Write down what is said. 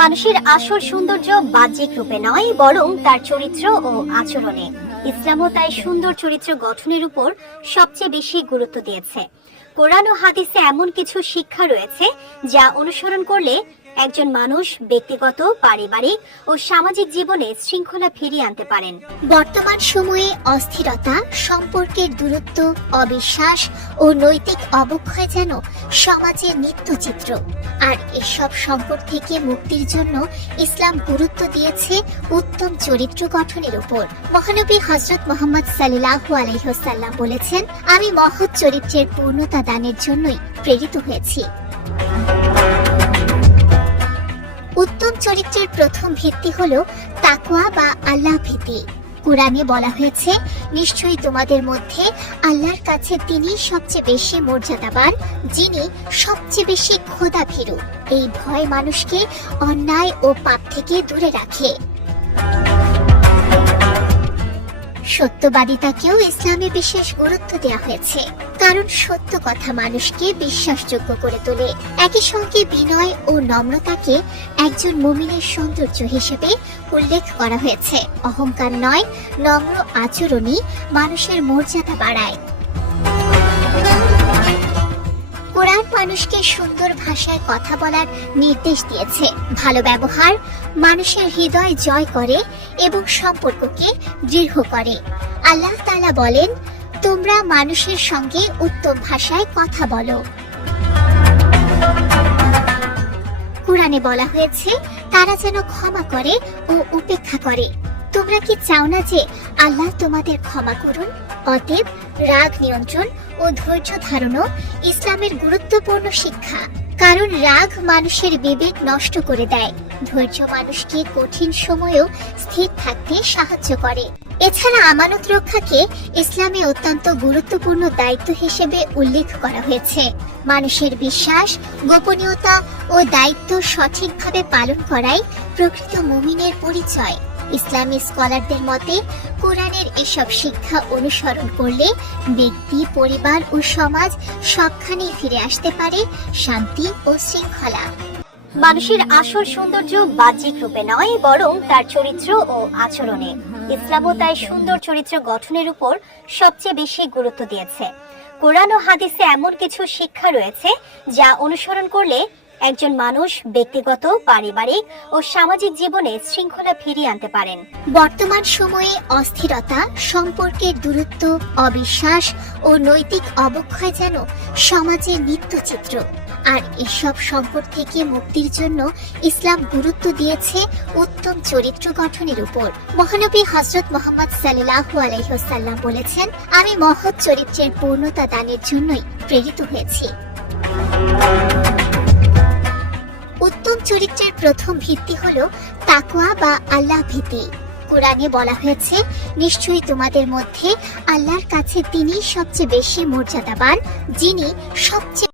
মানুষের আসল সৌন্দর্য বাহ্যিক রূপে নয়, বরং তার চরিত্র ও আচরণে। ইসলামও তাই সুন্দর চরিত্র গঠনের উপর সবচেয়ে বেশি গুরুত্ব দিয়েছে। কোরআন ও হাদিসে এমন কিছু শিক্ষা রয়েছে যা অনুসরণ করলে একজন মানুষ ব্যক্তিগত, পারিবারিক ও সামাজিক জীবনে শৃঙ্খলা ফিরিয়ে আনতে পারেন। বর্তমান সময়ে অস্থিরতা, সম্পর্কের দূরত্ব, অবিশ্বাস ও নৈতিক অবক্ষয় যেন সমাজের নিত্যচিত্র। আর এসব সংকট থেকে মুক্তির জন্য ইসলাম গুরুত্ব দিয়েছে উত্তম চরিত্র গঠনের উপর। মহানবী হযরত মুহাম্মদ সাল্লাল্লাহু আলাইহি ওয়াসাল্লাম বলেছেন, আমি মহৎ চরিত্রের পূর্ণতা দানের জন্যই প্রেরিত হয়েছি। উত্তম চরিত্রের প্রথম ভিত্তি হলো তাকওয়া বা আল্লাহ ভীতি। কুরআনে বলা হয়েছে, নিশ্চয়ই তোমাদের মধ্যে আল্লাহর কাছে তিনিই সবচেয়ে বেশি মর্যাদাবান, যিনি সবচেয়ে বেশি খোদাভীরু। এই ভয় মানুষকে অন্যায় ও পাপ থেকে দূরে রাখে। সত্যবাদিতাকেও ইসলামে বিশেষ গুরুত্ব দেওয়া হয়েছে, কারণ সত্য কথা মানুষকে বিশ্বাসযোগ্য করে তোলে। একই সঙ্গে বিনয় ও নম্রতাকে একজন মুমিনের সৌন্দর্য হিসেবে উল্লেখ করা হয়েছে। অহংকার নয়, নম্র আচরণই মানুষের মর্যাদা বাড়ায়। কোরআন মানুষকে সুন্দর ভাষায় কথা বলার নির্দেশ দিয়েছে। ভালো ব্যবহার মানুষের হৃদয় জয় করে এবং সম্পর্ককে দৃঢ় করে। আল্লাহ তাআলা বলেন, তোমরা মানুষের সঙ্গে উত্তম ভাষায় কথা বলো। কোরআনে বলা হয়েছে, তারা যেন ক্ষমা করে ও উপেক্ষা করে। তোমরা কি চাও না যে আল্লাহ তোমাদের ক্ষমা করুন? অতএব রাগ নিয়ন্ত্রণ ও ধৈর্য ধারণও ইসলামের গুরুত্বপূর্ণ শিক্ষা। কারণ রাগ মানুষের বিবেক নষ্ট করে দেয়, ধৈর্য মানুষকে কঠিন সময়েও স্থির থাকতে সাহায্য করে। এছাড়া আমানত রক্ষাকে ইসলামে অত্যন্ত গুরুত্বপূর্ণ দায়িত্ব হিসেবে উল্লেখ করা হয়েছে। মানুষের বিশ্বাস, গোপনীয়তা ও দায়িত্ব সঠিকভাবে পালন করাই প্রকৃত মুমিনের পরিচয়। ইসলামী স্কলারদের মতে, কোরআনের এসব শিক্ষা অনুসরণ করলে ব্যক্তি, পরিবার ও সমাজ সবখানেই ফিরে আসতে পারে শান্তি ও শৃঙ্খলা। মানুষের আসল সৌন্দর্য বাহ্যিক রূপে নয়, বরং তার চরিত্র ও আচরণে। ইসলামও তাই সুন্দর চরিত্র গঠনের উপর সবচেয়ে বেশি গুরুত্ব দিয়েছে। কোরআন ও হাদিসে এমন কিছু শিক্ষা রয়েছে যা অনুসরণ করলে একজন মানুষ ব্যক্তিগত, পারিবারিক ও সামাজিক জীবনে শৃঙ্খলা ফিরিয়ে আনতে পারেন। বর্তমান সময়ে অস্থিরতা, সম্পর্কের দূরত্ব, অবিশ্বাস ও নৈতিক অবক্ষয় যেন সমাজের নিত্যচিত্র। আর এসব সংকট থেকে মুক্তির জন্য ইসলাম গুরুত্ব দিয়েছে উত্তম চরিত্র গঠনের উপর। মহানবী হযরত মুহাম্মদ সাল্লাল্লাহু আলাইহি ওয়াসাল্লাম বলেছেন, আমি মহৎ চরিত্রের পূর্ণতা দানের জন্যই প্রেরিত হয়েছি। উত্তম চরিত্রের প্রথম ভিত্তি হলো তাকওয়া বা আল্লাহ ভীতি। কোরআনে বলা হয়েছে, নিশ্চয়ই তোমাদের মধ্যে আল্লাহর কাছে তিনিই সবচেয়ে বেশি মর্যাদাবান, যিনি সবচেয়ে